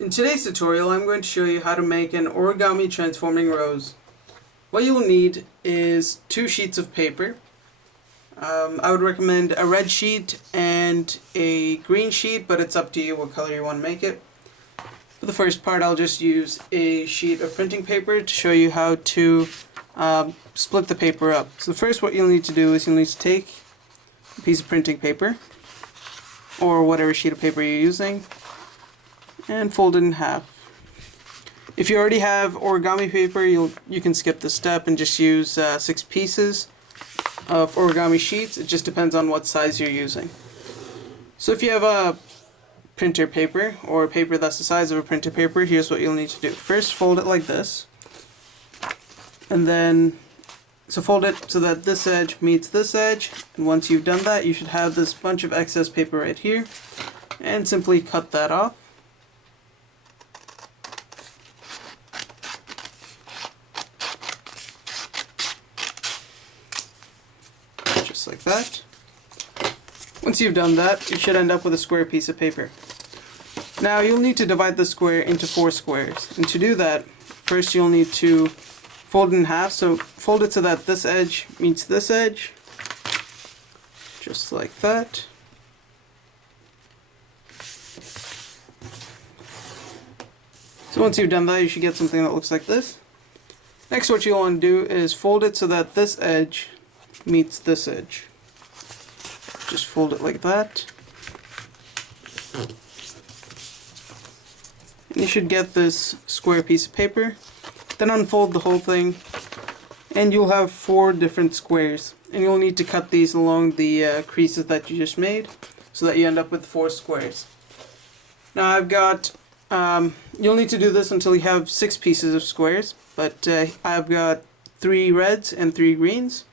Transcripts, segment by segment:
In today's tutorial, I'm going to show you how to make an origami transforming rose. What you'll need is 2 sheets of paper. I would recommend a red sheet and a green sheet, but it's up to you what color you want to make it. For the first part, I'll just use a sheet of printing paper to show you how to split the paper up. So first what you'll need to do is you'll need to take a piece of printing paper, or whatever sheet of paper you're using, and fold it in half. If you already have origami paper, you can skip this step and just use 6 pieces of origami sheets. It just depends on what size you're using. So if you have a printer paper, or paper that's the size of a printer paper, here's what you'll need to do. First, fold it like this, and then fold it so that this edge meets this edge, and once you've done that, you should have this bunch of excess paper right here, and simply cut that off. Just like that. Once you've done that, you should end up with a square piece of paper. Now you'll need to divide the square into 4 squares, and to do that, first you'll need to fold it in half. So fold it so that this edge meets this edge, just like that. So once you've done that, you should get something that looks like this. Next, what you'll want to do is fold it so that this edge meets this edge. Just fold it like that. And you should get this square piece of paper. Then unfold the whole thing, and you'll have 4 different squares. And you'll need to cut these along the creases that you just made, so that you end up with 4 squares. Now I've got, you'll need to do this until you have 6 pieces of squares, but I've got 3 reds and 3 greens.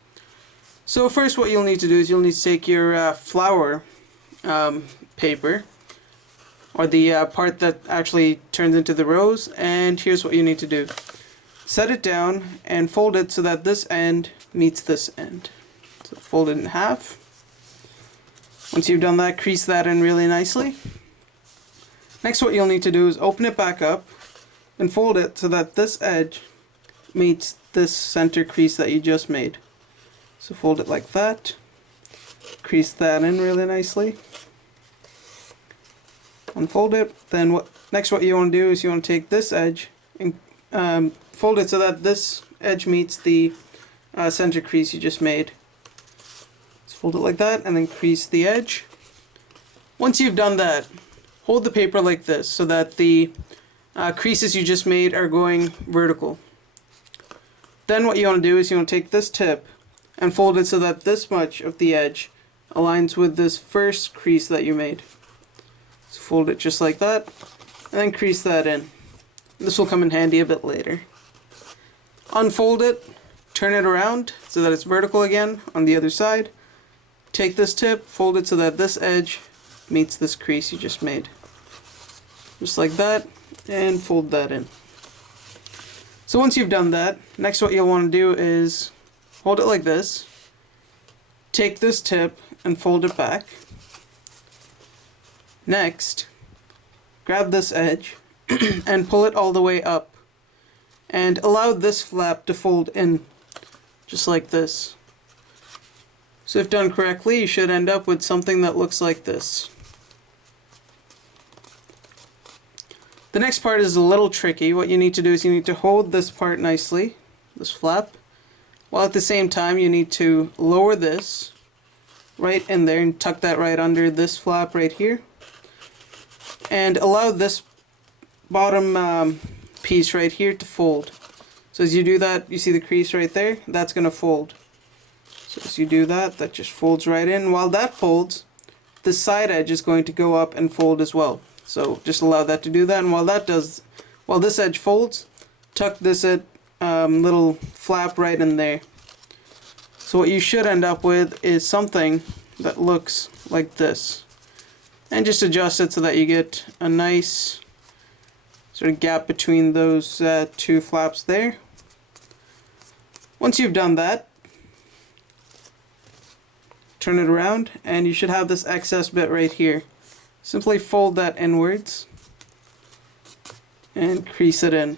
So first what you'll need to do is you'll need to take your flower paper, or the part that actually turns into the rose, and here's what you need to do. Set it down and fold it so that this end meets this end. So fold it in half. Once you've done that, crease that in really nicely. Next, what you'll need to do is open it back up and fold it so that this edge meets this center crease that you just made. So fold it like that, crease that in really nicely, unfold it. Then what you want to do is you want to take this edge and fold it so that this edge meets the center crease you just made. So fold it like that and then crease the edge. Once you've done that, hold the paper like this so that the creases you just made are going vertical. Then what you want to do is you want to take this tip and fold it so that this much of the edge aligns with this first crease that you made. So fold it just like that, and then crease that in. This will come in handy a bit later. Unfold it, turn it around so that it's vertical again on the other side. Take this tip, fold it so that this edge meets this crease you just made. Just like that, and fold that in. So once you've done that, next what you'll want to do is hold it like this, take this tip and fold it back. Next, grab this edge and pull it all the way up, and allow this flap to fold in, just like this. So if done correctly, you should end up with something that looks like this. The next part is a little tricky. What you need to do is you need to hold this part nicely, this flap, while at the same time you need to lower this right in there and tuck that right under this flap right here, and allow this bottom piece right here to fold. So as you do that, you see the crease right there? That's going to fold. So as you do that, that just folds right in. While that folds, the side edge is going to go up and fold as well. So just allow that to do that, and while this edge folds, tuck this little flap right in there. So what you should end up with is something that looks like this. And just adjust it so that you get a nice sort of gap between those 2 flaps there. Once you've done that, turn it around, and you should have this excess bit right here. Simply fold that inwards, and crease it in.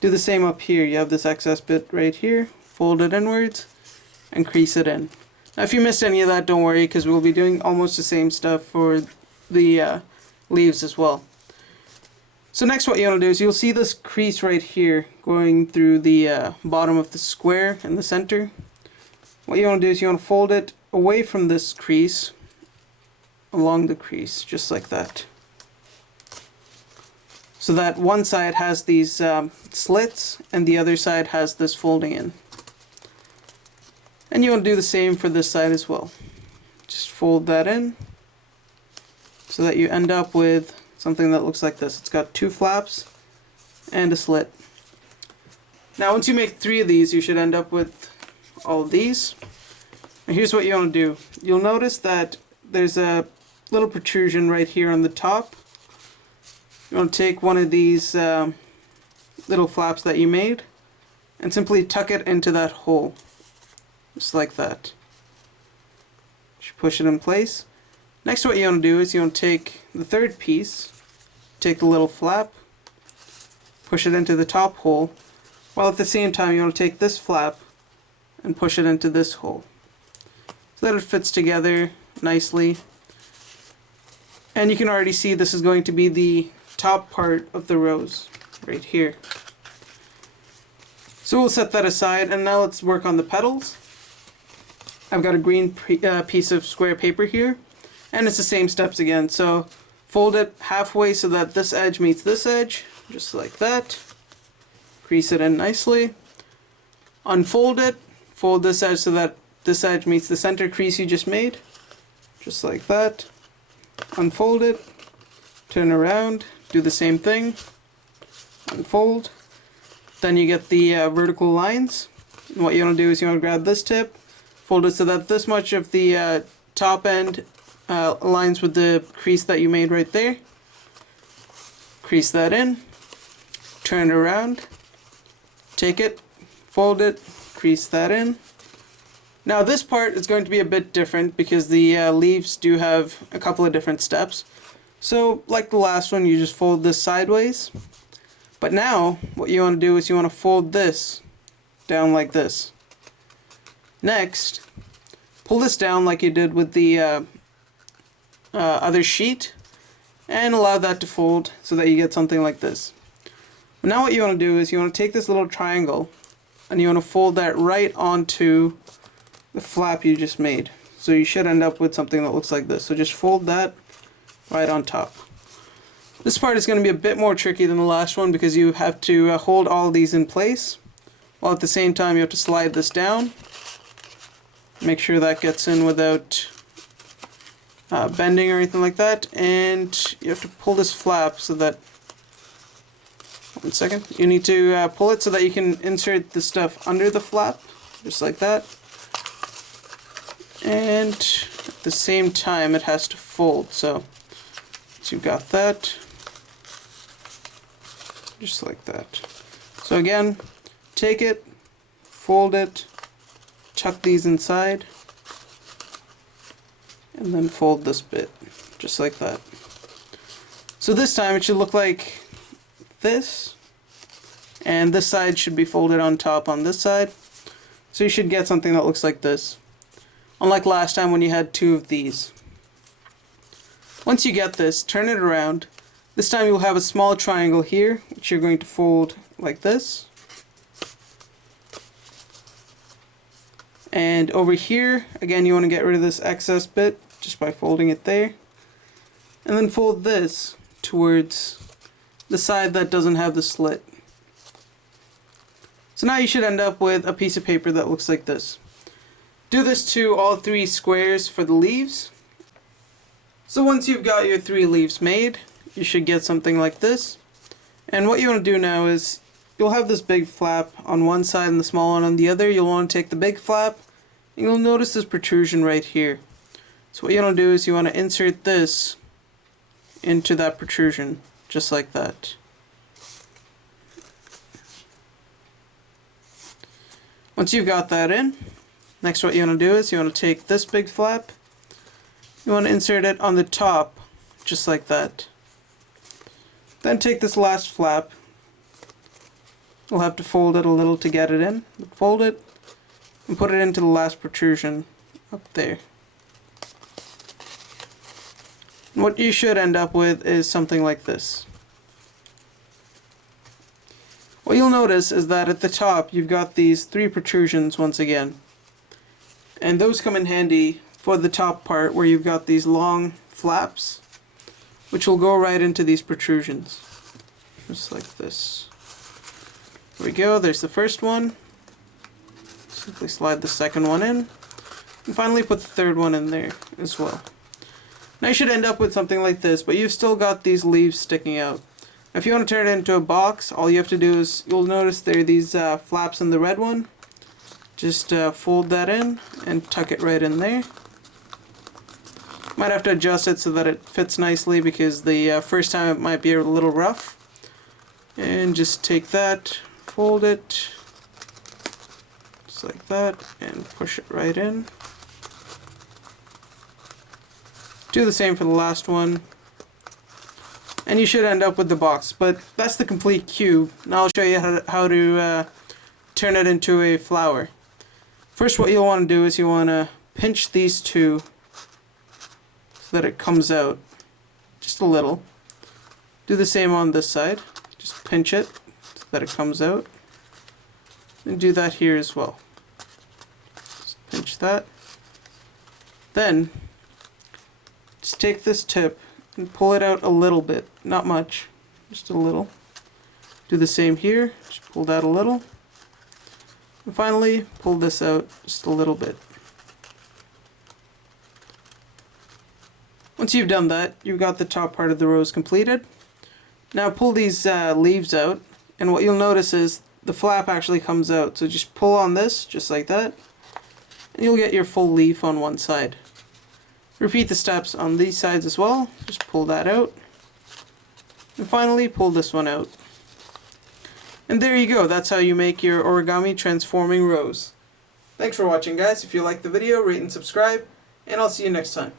Do the same up here. You have this excess bit right here, fold it inwards and crease it in. Now if you missed any of that, don't worry, because we'll be doing almost the same stuff for the leaves as well. So next what you want to do is you'll see this crease right here going through the bottom of the square in the center. What you want to do is you want to fold it away from this crease, along the crease, just like that. So that one side has these slits and the other side has this folding in. And you want to do the same for this side as well. Just fold that in so that you end up with something that looks like this. It's got two flaps and a slit. Now once you make 3 of these, you should end up with all of these. And here's what you want to do. You'll notice that there's a little protrusion right here on the top. You want to take one of these little flaps that you made and simply tuck it into that hole, just like that. Just push it in place. Next what you want to do is you want to take the third piece, take the little flap, push it into the top hole, while at the same time you want to take this flap and push it into this hole, so that it fits together nicely. And you can already see this is going to be the top part of the rose right here. So we'll set that aside, and now let's work on the petals. I've got a green piece of square paper here, and it's the same steps again. So fold it halfway so that this edge meets this edge, just like that. Crease it in nicely. Unfold it, fold this edge so that this edge meets the center crease you just made, just like that. Unfold it, turn around, do the same thing, unfold. Then you get the vertical lines. And what you want to do is you want to grab this tip, fold it so that this much of the top end aligns with the crease that you made right there. Crease that in, turn it around, take it, fold it, crease that in. Now this part is going to be a bit different because the leaves do have a couple of different steps. So like the last one, you just fold this sideways. But now what you want to do is you want to fold this down like this. Next, pull this down like you did with the other sheet and allow that to fold so that you get something like this. Now what you want to do is you want to take this little triangle and you want to fold that right onto the flap you just made. So you should end up with something that looks like this. So just fold that right on top. This part is going to be a bit more tricky than the last one because you have to hold all these in place, while at the same time you have to slide this down. Make sure that gets in without bending or anything like that, and you have to pull this flap so that, one second, you need to pull it so that you can insert the stuff under the flap, just like that. And at the same time it has to fold, so you've got that, just like that. So again, take it, fold it, tuck these inside, and then fold this bit, just like that. So this time it should look like this, and this side should be folded on top on this side. So you should get something that looks like this, unlike last time when you had 2 of these. Once you get this, turn it around. This time you'll have a small triangle here, which you're going to fold like this. And over here, again, you want to get rid of this excess bit just by folding it there. And then fold this towards the side that doesn't have the slit. So now you should end up with a piece of paper that looks like this. Do this to all 3 squares for the leaves. So once you've got your 3 leaves made, you should get something like this. And what you want to do now is, you'll have this big flap on one side and the small one on the other. You'll want to take the big flap, and you'll notice this protrusion right here. So what you want to do is you want to insert this into that protrusion, just like that. Once you've got that in, next what you want to do is you want to take this big flap, you want to insert it on the top, just like that. Then take this last flap. We'll have to fold it a little to get it in. Fold it and put it into the last protrusion up there. And what you should end up with is something like this. What you'll notice is that at the top you've got these 3 protrusions once again. And those come in handy for the top part where you've got these long flaps, which will go right into these protrusions. Just like this. There we go, there's the first one. Simply slide the second one in. And finally put the third one in there as well. Now you should end up with something like this, but you've still got these leaves sticking out. Now if you want to turn it into a box, all you have to do is, you'll notice there are these flaps in the red one. Just fold that in and tuck it right in there. Might have to adjust it so that it fits nicely because the first time it might be a little rough. And just take that, fold it, just like that, and push it right in. Do the same for the last one. And you should end up with the box, but that's the complete cube. Now I'll show you how to turn it into a flower. First, what you'll want to do is you want to pinch these two so that it comes out just a little. Do the same on this side. Just pinch it so that it comes out. And do that here as well. Just pinch that. Then, just take this tip and pull it out a little bit. Not much, just a little. Do the same here. Just pull that a little. And finally, pull this out just a little bit. Once you've done that, you've got the top part of the rose completed. Now pull these leaves out, and what you'll notice is the flap actually comes out. So just pull on this, just like that, and you'll get your full leaf on one side. Repeat the steps on these sides as well. Just pull that out. And finally, pull this one out. And there you go, that's how you make your origami transforming rose. Thanks for watching, guys. If you liked the video, rate and subscribe, and I'll see you next time.